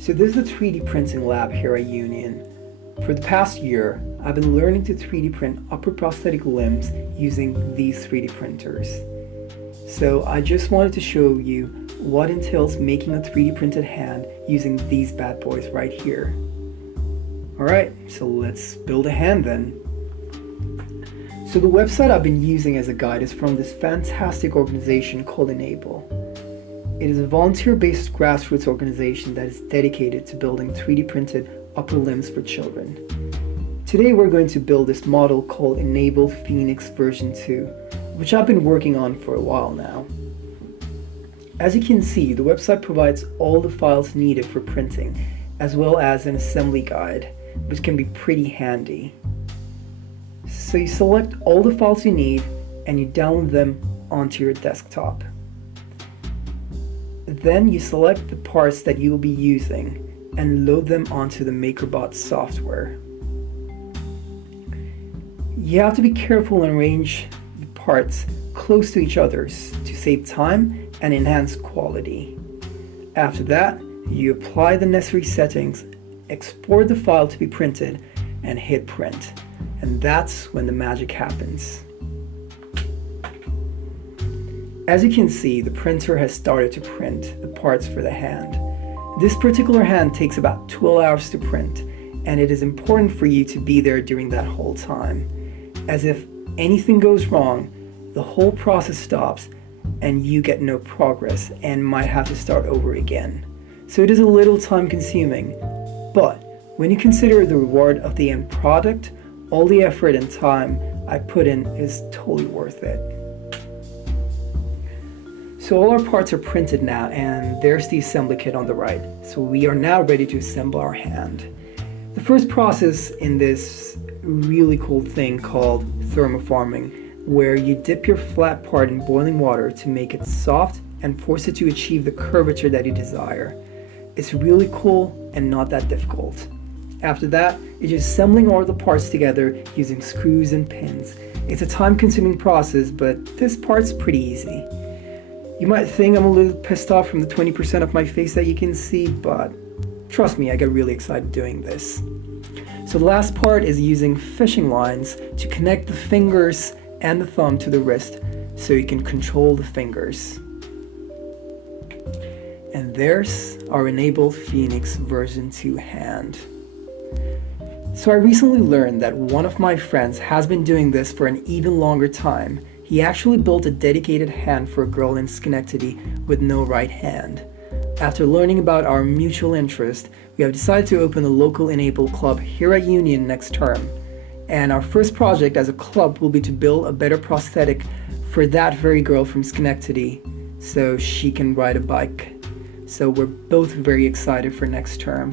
So this is the 3D printing lab here at Union. For the past year, I've been learning to 3D print upper prosthetic limbs using these 3D printers. So I just wanted to show you what entails making a 3D printed hand using these bad boys right here. Alright, so let's build a hand then. So the website I've been using as a guide is from this fantastic organization called Enable. It is a volunteer-based grassroots organization that is dedicated to building 3D printed upper limbs for children. Today we're going to build this model called Enable Phoenix version 2, which I've been working on for a while now. As you can see, the website provides all the files needed for printing, as well as an assembly guide, which can be pretty handy. So you select all the files you need and you download them onto your desktop. Then you select the parts that you will be using and load them onto the MakerBot software. You have to be careful and arrange the parts close to each other to save time and enhance quality. After that, you apply the necessary settings, export the file to be printed, and hit print. And that's when the magic happens. As you can see, the printer has started to print the parts for the hand. This particular hand takes about 12 hours to print, and it is important for you to be there during that whole time, as if anything goes wrong, the whole process stops and you get no progress and might have to start over again. So it is a little time consuming, but when you consider the reward of the end product, all the effort and time I put in is totally worth it. So all our parts are printed now, and there's the assembly kit on the right. So we are now ready to assemble our hand. The first process in this really cool thing called thermoforming, where you dip your flat part in boiling water to make it soft and force it to achieve the curvature that you desire. It's really cool and not that difficult. After that, it's just assembling all the parts together using screws and pins. It's a time-consuming process, but this part's pretty easy. You might think I'm a little pissed off from the 20% of my face that you can see, but trust me, I get really excited doing this. So the last part is using fishing lines to connect the fingers and the thumb to the wrist so you can control the fingers. And there's our Enable Phoenix version 2 hand. So I recently learned that one of my friends has been doing this for an even longer time. He actually built a dedicated hand for a girl in Schenectady with no right hand. After learning about our mutual interest, we have decided to open a local Enable club here at Union next term. And our first project as a club will be to build a better prosthetic for that very girl from Schenectady so she can ride a bike. So we're both very excited for next term.